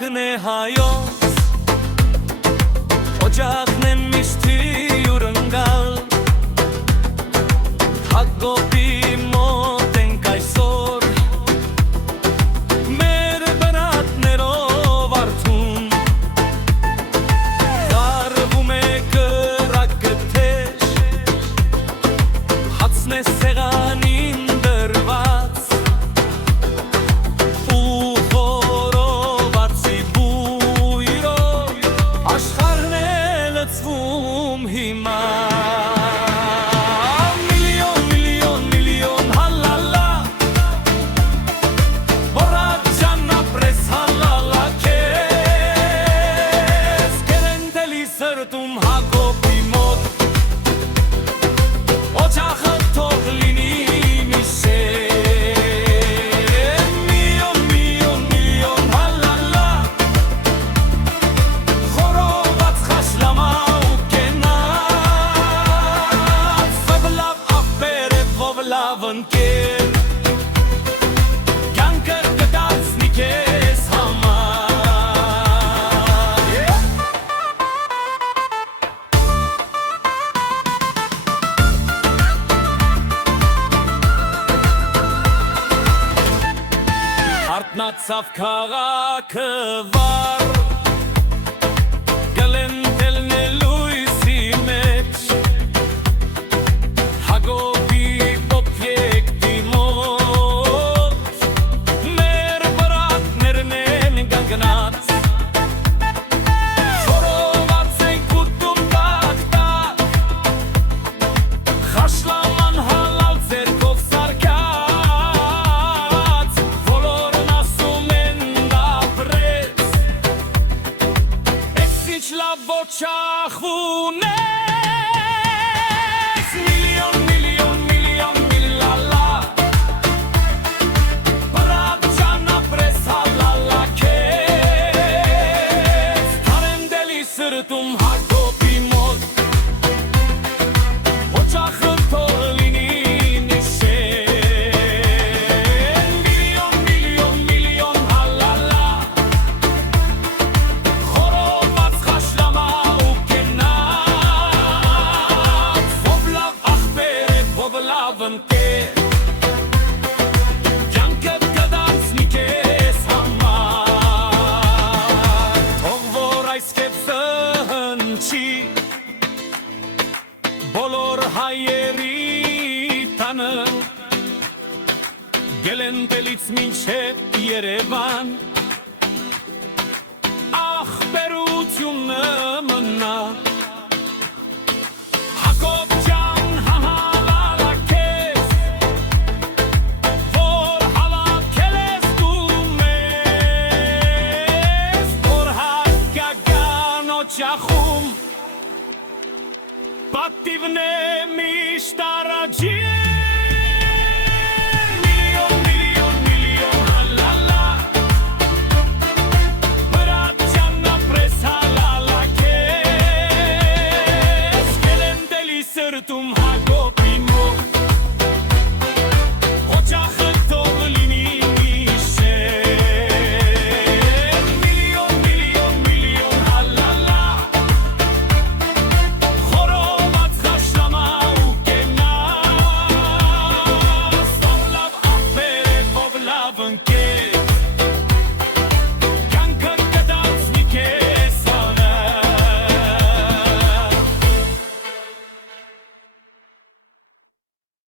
քաղաքն է հայոց, օջախն է միշտի յուրընկալ, Հակոբի մոտ ենք այսօր, մեր բնատներով արթուն, Կարվում է կրակը թեժ, հացն է սեղանին դրված, Արթնացավ քաղաքը վառ, գլենտելն է լույսի մեջ, Հակոբի օբյեկտի մոտ, մեր բրատներն են կանգնած, Խորոված ենք ուտում տակ-տակ, Խաշլաման հալալ ձերքով սարքած, Լավ ոչախվում ես, միլիոն, միլիոն, միլիոն, միլալա, Բրատ ջան ապրես հալալա քեզ, Թարենդելի սրտում Հակոբի մոտ, Ոչախը թող լինի նշեն, Միլիոն, միլիոն, միլիոն հալալա, Կյանքդ կդարձնի քեզ համար, Թող որ այս կեծը հնչի բոլոր հայերի տանը, Գելենտելից մինչև Երևան, Ախպերությունը մնա, Հակոբ ջան հալալա քեզ, որ հավաքել ես դու մեզ, որ հայկական օջախում պատիվն է միշտ առաջին